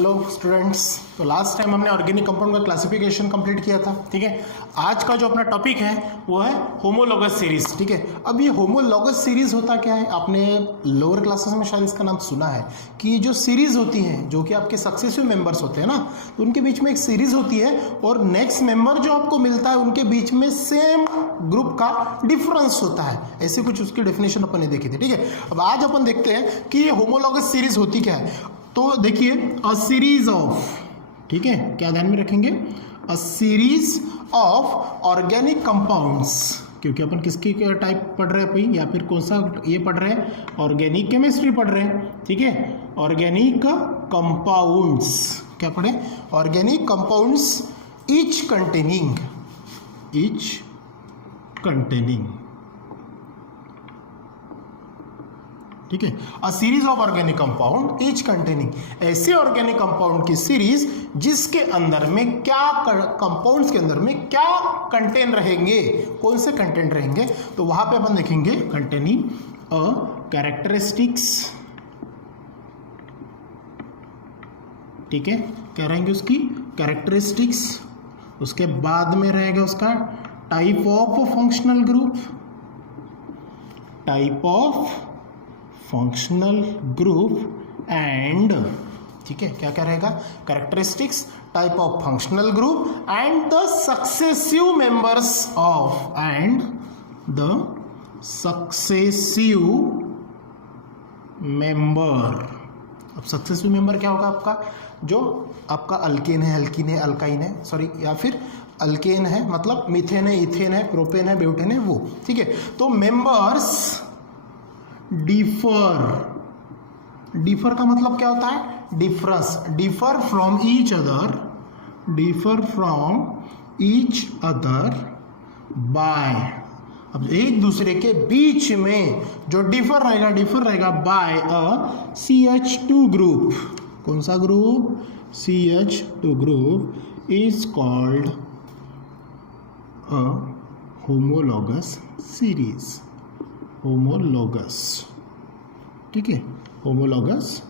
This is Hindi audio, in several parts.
Hello students. तो लास्ट टाइम हमने ऑर्गेनिक कंपाउंड का क्लासिफिकेशन कंप्लीट किया था, ठीक है। आज का जो अपना टॉपिक है वो है होमोलॉगस सीरीज, ठीक है। अब ये होमोलॉगस सीरीज होता क्या है, आपने लोअर क्लासेस में शायद इसका नाम सुना है कि जो सीरीज होती है जो कि आपके सक्सेसिव मेंबर्स होते हैं ना, तो उनके बीच में एक सीरीज होती है और नेक्स्ट मेंबर जो आपको मिलता है उनके बीच में सेम ग्रुप का डिफरेंस होता है। ऐसे कुछ उसकी डेफिनेशन अपन ने देखी थी, ठीक है। अब आज अपन देखते हैं कि ये होमोलॉगस सीरीज होती क्या है। तो देखिए, अ सीरीज ऑफ, ठीक है, क्या ध्यान में रखेंगे, a series of organic compounds, क्योंकि अपन किसकी टाइप पढ़ रहे हैं भाई, या फिर कौन सा ये पढ़ रहे हैं, ऑर्गेनिक केमिस्ट्री पढ़ रहे हैं, ठीक है। ऑर्गेनिक कंपाउंड्स क्या पढ़े, ऑर्गेनिक कंपाउंड्स ईच कंटेनिंग, ठीक है। A series of organic compound each containing, ऐसे ऑर्गेनिक कंपाउंड की सीरीज जिसके अंदर में क्या, कंपाउंड्स के अंदर में क्या कंटेन रहेंगे, कौन से कंटेंट रहेंगे, तो वहां पे अपन देखेंगे कंटेनिंग अ कैरेक्टरिस्टिक्स, ठीक है, क्या रहेंगे उसकी कैरेक्टरिस्टिक्स। उसके बाद में रहेगा उसका type of functional group, type of functional group and, ठीक है, क्या क्या रहेगा, characteristics, type of functional group and the successive members of, and the successive member. अब सक्सेसिव मेंबर क्या होगा आपका, जो आपका अल्केन है, एल्कीन है, अल्काइन है, सॉरी, या फिर अल्केन है मतलब मीथेन है, इथेन है, प्रोपेन है, ब्यूटेन है, वो, ठीक है। तो मेंबर्स डिफर का मतलब क्या होता है, difference, differ from each other by, अब एक दूसरे के बीच में जो डिफर रहेगा बाय अ CH2 ग्रुप। कौन सा group, CH2 group is called a homologous series, homologous, ठीक है, होमोलॉगस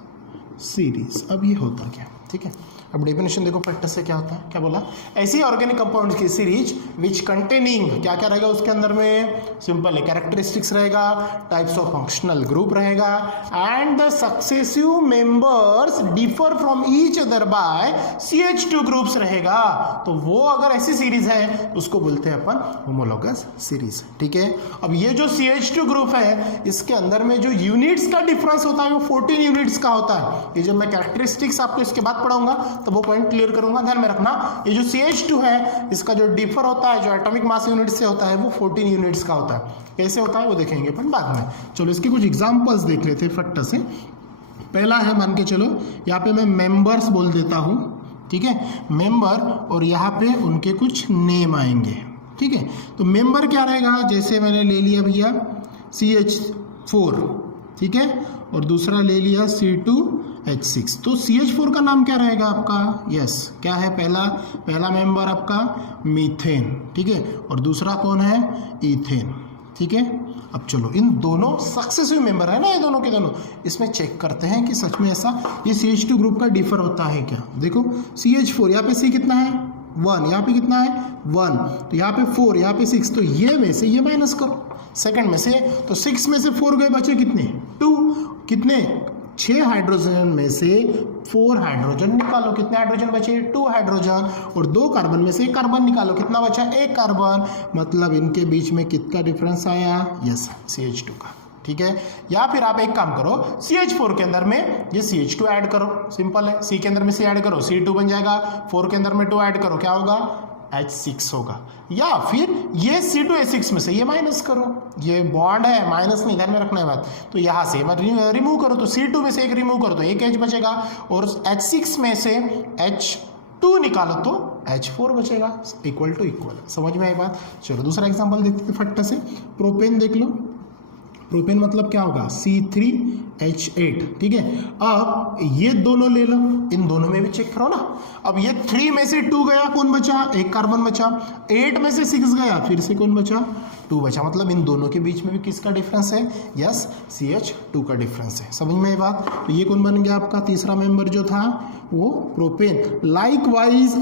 सीरीज। अब ये होता क्या, ठीक है। अब डेफिनेशन देखो प्रैक्टिस से क्या होता है, क्या बोला, ऐसी ऑर्गेनिक कंपाउंड्स की सीरीज विच कंटेनिंग, क्या क्या रहेगा उसके अंदर में, सिंपल है, कैरेक्टरिस्टिक्स रहेगा, टाइप्स ऑफ फंक्शनल ग्रुप रहेगा and the successive members differ from each other by CH2 groups रहेगा। तो वो अगर ऐसी सीरीज है उसको बोलते हैं अपन होमोलॉगस सीरीज, ठीक है। अब ये जो CH2 ग्रुप है इसके अंदर में जो यूनिट्स का डिफरेंस होता है वो 14 यूनिट्स का होता है। ये जब मैं कैरेक्टरिस्टिक्स आपको इसके बाद पढ़ाऊंगा तो वो पॉइंट क्लियर करूंगा, ध्यान में रखना। ये जो CH2 है इसका जो डिफर होता है, जो एटॉमिक मास यूनिट से होता है, वो 14 यूनिट्स का होता है। कैसे होता है वो देखेंगे अपन बाद में। चलो इसके कुछ एग्जांपल्स देख लेते हैं फट से। पहला है, मान के चलो यहाँ पे मैं मेंबर्स बोल देता हूँ, ठीक है, मेंबर, और यहाँ पे उनके कुछ नेम आएंगे, ठीक है। तो मेंबर क्या रहेगा, जैसे मैंने ले लिया भैया CH4, ठीक है, और दूसरा ले लिया C2H6, तो CH4 का नाम क्या रहेगा आपका, यस, क्या है, पहला मेंबर आपका मीथेन, ठीक है, और दूसरा कौन है, इथेन, ठीक है। अब चलो इन दोनों सक्सेसिव मेंबर है ना, ये दोनों के दोनों, इसमें चेक करते हैं कि सच में ऐसा ये CH2 ग्रुप का डिफर होता है क्या। देखो CH4, यहाँ पे C कितना है 1, यहाँ पे कितना है 1, तो यहाँ पे 4, यहाँ पे 6, तो ये में से ये माइनस करो, सेकंड में से, तो 6 में से 4 गए, बचे कितने 2, कितने 6 हाइड्रोजन में से 4 हाइड्रोजन निकालो, कितने हाइड्रोजन बचे 2 हाइड्रोजन, और 2 कार्बन में से 1 कार्बन निकालो, कितना बचा 1 कार्बन, मतलब इनके बीच में कितना डिफरेंस आया, यस, CH2 का, ठीक है। या फिर आप एक काम करो, CH4 के अंदर में ये CH2 ऐड करो, सिंपल है, C के अंदर में C ऐड करो, C2 बन जाएगा, 4 के अंदर में 2 ऐड करो, क्या होगा H6 होगा। या फिर ये C2H6 में से ये माइनस करो, ये बॉन्ड है, माइनस नहीं, ध्यान में रखना है बात, तो यहाँ से रिमूव करो, तो C2 में से 1 रिमूव करो तो 1 H बचेगा, और H6 में से H2 निकालो तो H4 बचेगा, इक्वल टू इक्वल। समझ में आई बात। चलो दूसरा एग्जांपल देखते थे फट से, प्रोपेन देख लो। प्रोपेन मतलब क्या होगा C3H8, ठीक है। अब ये दोनों ले लो, इन दोनों में भी चेक करो ना। अब ये 3 में से 2 गया, कौन बचा, एक कार्बन बचा। 8 में से 6 गया, फिर से कौन बचा, 2 बचा। मतलब इन दोनों के बीच में भी किसका डिफरेंस है, यस CH2 का डिफरेंस है। समझ में ये बात। तो ये कौन बन गया आपका तीसरा मेंबर जो था वो प्रोपेन। लाइकवाइज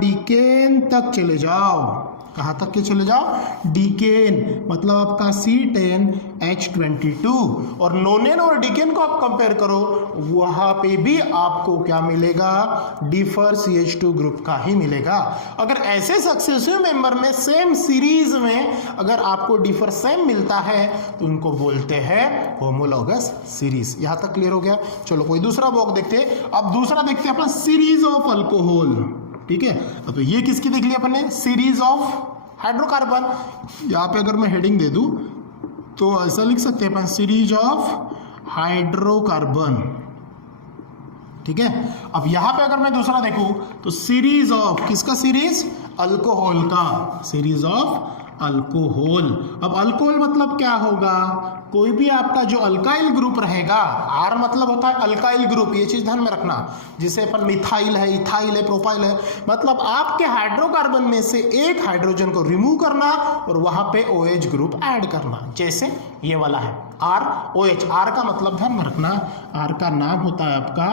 डिकेन तक चले जाओ, कहाँ तक के चले जाओ, डिकेन मतलब आपका C10H22। और नोनेन और डिकेन को आप कंपेयर करो, वहां पे भी आपको क्या मिलेगा, डिफर CH2 ग्रुप का ही मिलेगा। अगर ऐसे सक्सेसिव मेंबर में सेम सीरीज में अगर आपको डिफर सेम मिलता है तो उनको बोलते हैं होमोलॉगस सीरीज। यहां तक क्लियर हो गया। चलो कोई दूसरा बॉक्स देखते हैं। अब दूसरा देखते हैं अपना सीरीज ऑफ अल्कोहल, ठीक है। तो ये किसकी देख लिया अपने, सीरीज ऑफ हाइड्रोकार्बन। यहाँ पे अगर मैं हेडिंग दे दूं तो ऐसा लिख सकते हैं अपन, सीरीज ऑफ हाइड्रोकार्बन, ठीक है। अब यहां पे अगर मैं दूसरा देखूं तो सीरीज ऑफ किसका, सीरीज अल्कोहल का, सीरीज ऑफ अल्कोहल। अब अल्कोहल मतलब क्या होगा, कोई भी आपका जो अल्काइल ग्रुप रहेगा, आर मतलब होता है अल्काइल ग्रुप, ये चीज ध्यान में रखना। जिसे अपन मिथाइल है, इथाइल है, प्रोपाइल है, मतलब आपके हाइड्रोकार्बन में से एक हाइड्रोजन को रिमूव करना और वहां पे OH ग्रुप ऐड करना। जैसे ये वाला है ROH, आर का मतलब ध्यान में रखना, आर का नाम होता है आपका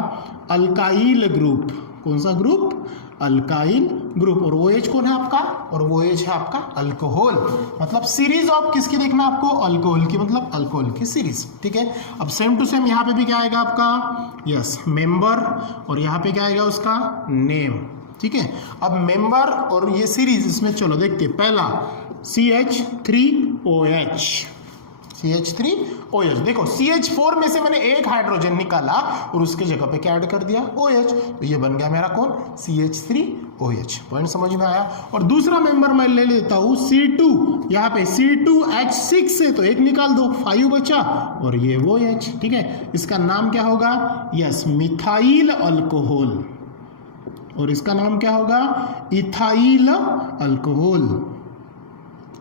अल्काइल ग्रुप। कौन सा ग्रुप, अल्काइल ग्रुप। और OH कौन है आपका, और OH है आपका अल्कोहल। मतलब सीरीज ऑफ किसकी देखना आपको, अल्कोहल की, मतलब अल्कोहल की सीरीज, ठीक है। अब सेम टू सेम यहाँ पे भी क्या आएगा आपका, यस मेंबर, और यहाँ पे क्या आएगा उसका नेम, ठीक है। अब मेंबर और ये सीरीज, इसमें चलो देखते हैं। पहला CH3OH, CH3OH। देखो CH4 में से मैंने एक हाइड्रोजन निकाला और उसके जगह पे क्या ऐड कर दिया, OH, तो ये बन गया मेरा कौन, CH3OH। पॉइंट समझ में आया। और दूसरा मेंबर मैं ले लेता हूं C2, यहाँ पे C2H6 से तो एक निकाल दो, 5 बचा, और ये OH, ठीक है। इसका नाम क्या होगा, यस मिथाइल अल्कोहल, और इसका नाम क्या होगा, इथाइल अल्कोहल।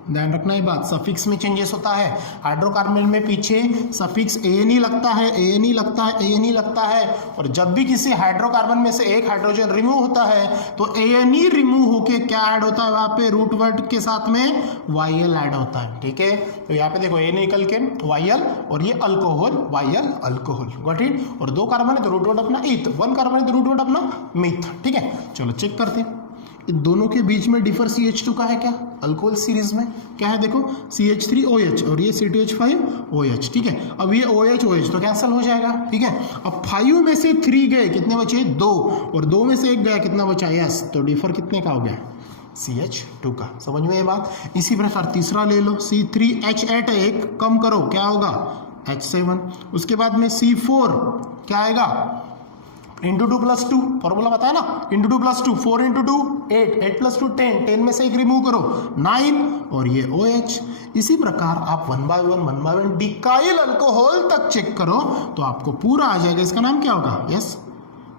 ध्यान रखना ये बात, सफिक्स में चेंजेस होता है। हाइड्रोकार्बन में पीछे सफिक्स ANE लगता है, ANE लगता है, ANE लगता है। और जब भी किसी हाइड्रोकार्बन में से एक हाइड्रोजन रिमूव होता है तो ANE रिमूव होके क्या ऐड होता है वहां पे, रूट वर्ड के साथ में YL ऐड होता है, ठीक है। तो यहाँ पे देखो ANE निकल के YL, और ये alcohol YL alcohol, got it. और 2 कार्बन है तो रूट वर्ड अपना इथ, 1 कार्बन है तो रूट वर्ड अपना मिथ, ठीक है। चलो चेक करते हैं इन दोनों के बीच में डिफर CH2 का है क्या, अल्कोहल सीरीज में क्या है, देखो CH3OH और ये C2H5OH, ठीक है। अब ये OH तो कैंसिल हो जाएगा, ठीक है। अब 5 में से 3 गए, कितने बचे, 2, और 2 में से 1 गया, कितना बचा, यस, तो डिफर कितने का हो गया, CH2 का। समझ में ये बात। इसी प्रकार तीसरा ले लो, C3H8 एक कम करो, क्या होगा, H7। उसके बाद में C4 क्या आएगा, इंटू 2 + 2, फॉर्मूला बताया ना, इंटू 2 + 2, 4 × 2 8, 8 + 2 10, 10 में से एक रिमूव करो 9, और ये OH। इसी प्रकार आप 1 by 1 डिकाइल अल्कोहल तक चेक करो तो आपको पूरा आ जाएगा। इसका नाम क्या होगा, यस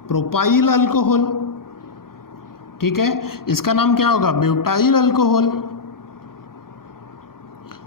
प्रोपाइल अल्कोहल, ठीक है। इसका नाम क्या होगा, ब्यूटाइल अल्कोहल।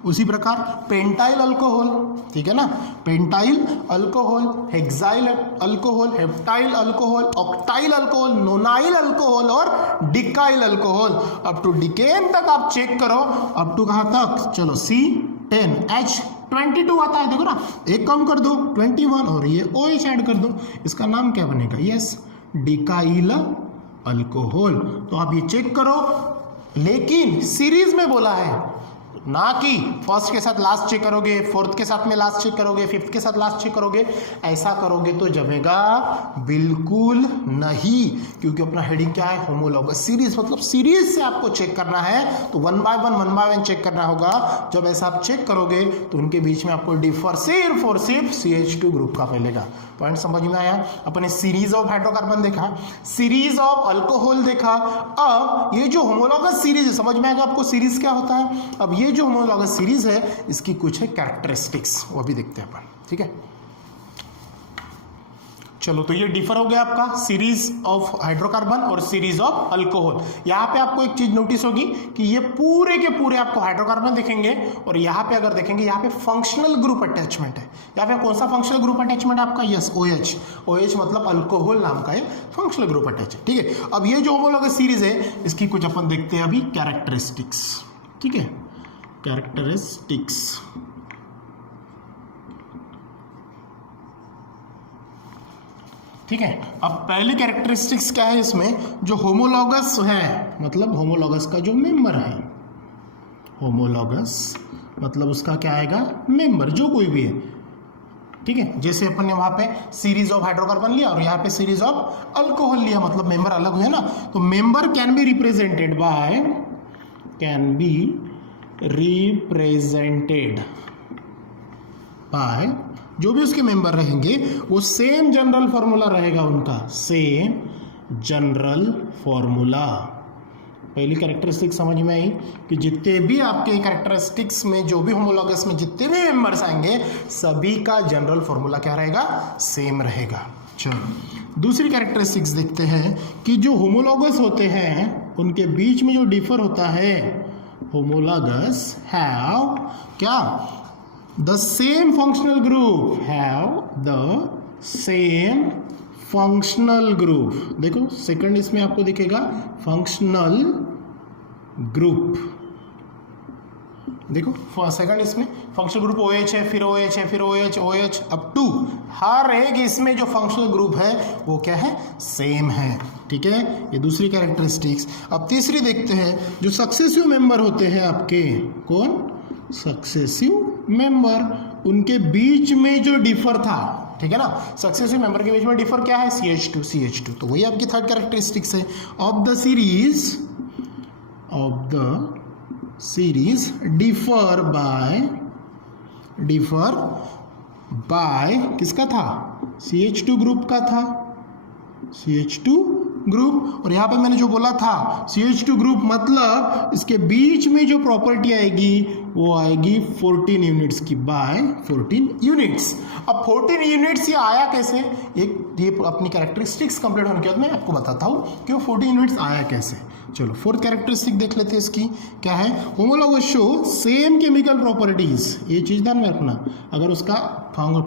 उसी प्रकार पेंटाइल अल्कोहल, ठीक है ना, pentyl alcohol, hexyl alcohol, heptyl alcohol, octyl alcohol, nonyl alcohol और डिकाइल अल्कोहल। अप टू डिकेन तक आप चेक करो, अप टू कहां तक, चलो C10H22 आता है, देखो ना, एक कम कर दो 21 और ये OH ऐड कर दो, इसका नाम क्या बनेगा, यस डिकाइल अल्कोहल। तो आप ये चेक करो, लेकिन सीरीज में बोला है, ना कि फर्स्ट के साथ लास्ट चेक करोगे, फोर्थ के साथ में लास्ट चेक करोगे, फिफ्थ के साथ लास्ट चेक करोगे। ऐसा करोगे तो जमेगा बिल्कुल नहीं, क्योंकि अपना हेडिंग क्या है, होमोलॉगस सीरीज, मतलब सीरीज से आपको चेक करना है तो 1 by 1 चेक करना होगा। जब ऐसा आप चेक करोगे तो उनके बीच में आपको डिफर सिर्फ और सिर्फ CH2 ग्रुप का मिलेगा। पॉइंट समझ में आया। अपने सीरीज ऑफ हाइड्रोकार्बन देखा, सीरीज ऑफ अल्कोहल देखा। अब ये जो होमोलॉगस सीरीज है, समझ में आएगा आपको सीरीज क्या होता है। अब ये जो होमोलॉगस सीरीज है इसकी कुछ है कैरेक्टरिस्टिक्स, वो भी देखते हैं अपन, ठीक है। चलो, तो ये डिफर हो गया आपका सीरीज ऑफ हाइड्रोकार्बन और सीरीज ऑफ अल्कोहल। यहाँ पे आपको एक चीज नोटिस होगी कि ये पूरे के पूरे आपको हाइड्रोकार्बन दिखेंगे, और यहाँ पे अगर देखेंगे यहाँ पे फंक्शनल ग्रुप अटैचमेंट है। यहाँ पे कौन सा फंक्शनल ग्रुप अटैचमेंट है आपका? Yes, OH। OH मतलब अल्कोहल नाम का एक फंक्शनल ग्रुप अटैच है। ठीक है, अब ये जो होमोलॉगस सीरीज है इसकी कुछ अपन देखते हैं अभी कैरेक्टरिस्टिक्स। ठीक है, कैरेक्टरिस्टिक्स। ठीक है, अब पहली कैरेक्टरिस्टिक्स क्या है इसमें? जो होमोलॉगस है, मतलब होमोलॉगस का जो मेंबर है, होमोलॉगस मतलब उसका क्या आएगा? मेंबर, जो कोई भी है। ठीक है, जैसे अपन ने वहां पे सीरीज ऑफ हाइड्रोकार्बन लिया और यहाँ पे सीरीज ऑफ अल्कोहल लिया, मतलब मेंबर अलग हुए ना। तो member can be represented by जो भी उसके मेंबर रहेंगे वो सेम जनरल फॉर्मूला रहेगा उनका, सेम जनरल फॉर्मूला। पहली कैरेक्टरिस्टिक समझ में आई कि जितने भी आपके कैरेक्टरिस्टिक्स में जो भी होमोलॉगस में जितने भी मेंबर्स आएंगे सभी का जनरल फॉर्मूला क्या रहेगा? सेम रहेगा। चलो, दूसरी कैरेक्टरिस्टिक्स देखते हैं कि जो होमोलॉगस होते हैं उनके बीच में जो डिफर होता है, होमोलॉगस हैव क्या? The same functional group, have the same functional group। देखो सेकंड इसमें आपको दिखेगा फंक्शनल ग्रुप। देखो सेकंड इसमें फंक्शनल ग्रुप OH है, फिर OH है, फिर OH अप टू हर एक इसमें जो फंक्शनल ग्रुप है वो क्या है? सेम है। ठीक है, ये दूसरी कैरेक्टरिस्टिक्स। अब तीसरी देखते हैं, जो सक्सेसिव मेंबर होते हैं आपके, कौन? सक्सेसिव मेंबर, उनके बीच में जो डिफर था, ठीक है ना, सक्सेसिव मेंबर के बीच में डिफर क्या है? CH2। तो वही आपकी थर्ड कैरेक्टरिस्टिक्स है। Of the series differ by किसका था? CH2 ग्रुप का था, CH2 ग्रुप। और यहाँ पे मैंने जो बोला था CH2 ग्रुप मतलब इसके बीच में जो प्रॉपर्टी आएगी वो आएगी 14 यूनिट्स की, बाय 14 यूनिट्स। अब 14 यूनिट्स ये आया कैसे? ये अपनी कैरेक्टरिस्टिक्स कंप्लीट होने के बाद मैं आपको बताता हूँ कि वो 14 यूनिट्स आया कैसे। चलो, फोर्थ कैरेक्टरिस्टिक देख लेते हैं इसकी। क्या है? Homologous show same chemical properties. ये चीज ध्यान में रखना, अगर उसका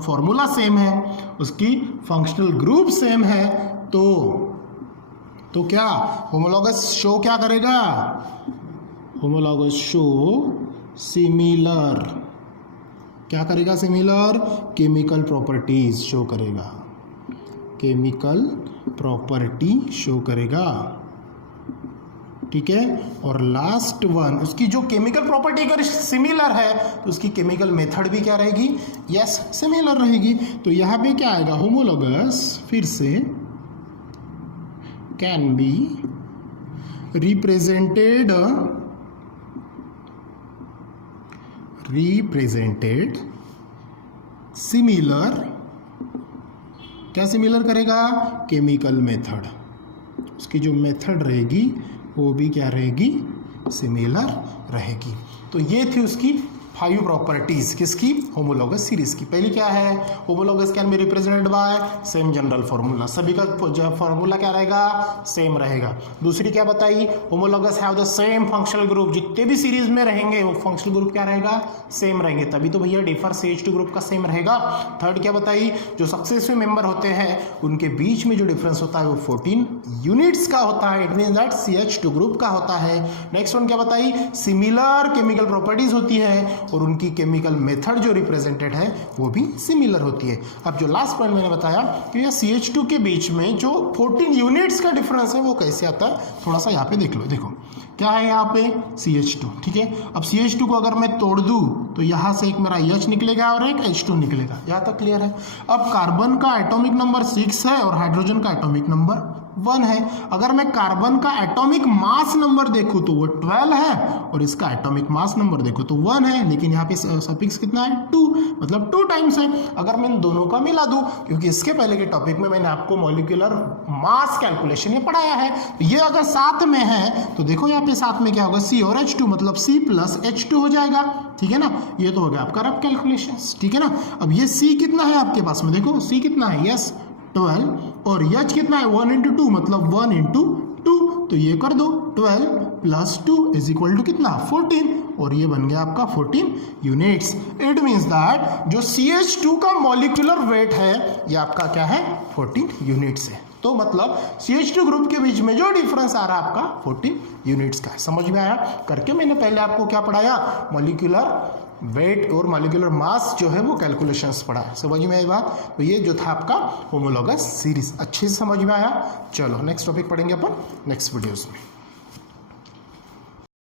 फॉर्मूला सेम है, उसकी फंक्शनल ग्रुप सेम है, तो क्या होमोलॉगस शो क्या करेगा? होमोलॉगस शो सिमिलर, क्या करेगा? सिमिलर केमिकल प्रॉपर्टीज शो करेगा, केमिकल प्रॉपर्टी शो करेगा। ठीक है, और लास्ट वन, उसकी जो केमिकल प्रॉपर्टी अगर सिमिलर है तो उसकी केमिकल मेथड भी क्या रहेगी? यस, सिमिलर रहेगी। तो यहां पे क्या आएगा? होमोलॉगस फिर से can be represented similar, क्या सिमिलर करेगा? Chemical method. उसकी जो मेथड रहेगी वो भी क्या रहेगी? सिमिलर रहेगी। तो ये थी उसकी 5 प्रॉपर्टीज, किसकी? होमोलॉगस सीरीज की। पहली क्या है? Homologous can be represented by same general formula, सभी का फॉर्मूला क्या रहेगा? सेम रहेगा। दूसरी क्या बताई? Homologous have the same functional group, जितने भी सीरीज में रहेंगे वो फंक्शनल ग्रुप क्या रहेगा? सेम रहेंगे, तभी तो भैया डिफर CH2 ग्रुप का सेम रहेगा। थर्ड क्या बताई? जो सक्सेसिव मेंबर होते हैं उनके बीच में जो डिफरेंस होता है वो 14 यूनिट्स का होता है, it mean that CH2 group का होता है। नेक्स्ट वन क्या बताई? सिमिलर केमिकल प्रॉपर्टीज होती है और उनकी केमिकल मेथड जो रिप्रेजेंटेड है वो भी सिमिलर होती है। अब जो लास्ट पॉइंट मैंने बताया कि ये CH2 के बीच में जो 14 यूनिट्स का डिफरेंस है वो कैसे आता है, थोड़ा सा यहाँ पे देख लो। देखो क्या है यहाँ पे? CH2। ठीक है, अब CH2 को अगर मैं तोड़ दूं तो यहाँ से एक मेरा H निकलेगा और एक H2 निकलेगा। यहाँ तक क्लियर है? अब कार्बन का एटॉमिक नंबर 6 है और हाइड्रोजन का एटॉमिक नंबर 1 है। अगर मैं कार्बन का एटॉमिक मास नंबर देखूं तो वो 12 है और इसका एटॉमिक मास नंबर देखूं तो 1 है, लेकिन यहाँ पे सफिक्स कितना है? 2, मतलब 2 टाइम्स है। अगर मैं इन दोनों का मिला दूं, क्योंकि इसके पहले के टॉपिक में मैंने आपको मॉलिक्यूलर मास कैलकुलेशन ये पढ़ाया है, तो ये अगर साथ में है तो देखो यहाँ पे साथ में क्या होगा? C और H2, मतलब C प्लस H2 हो जाएगा। ठीक है ना, ये तो हो गया आपका रफ कैलकुलेशन। ठीक है ना, अब ये C कितना है आपके पास में? देखो C कितना है? यस 12 और H कितना है 1 इंटू टू मतलब 1 इंटू टू, तो ये कर दो 12 प्लस 2 इज इक्वल टू कितना 14 और ये बन गया आपका 14 यूनिट्स। इट मीन्स दैट जो CH2 का मॉलिक्यूलर वेट है ये आपका क्या है 14 यूनिट्स है। तो मतलब CH2 ग्रुप के बीच में जो डिफरेंस आ रहा है आपका 14 यूनिट्स का है। समझ में आया करके? मैंने पहले आपको क्या पढ़ाया, मॉलिक्यूलर वेट और मॉलिक्यूलर मास जो है वो कैलकुलेशंस पढ़ा है। समझ में आई बात? तो ये जो था आपका होमोलॉगस सीरीज, अच्छे से समझ में आया। चलो नेक्स्ट टॉपिक पढ़ेंगे अपन नेक्स्ट वीडियोस में।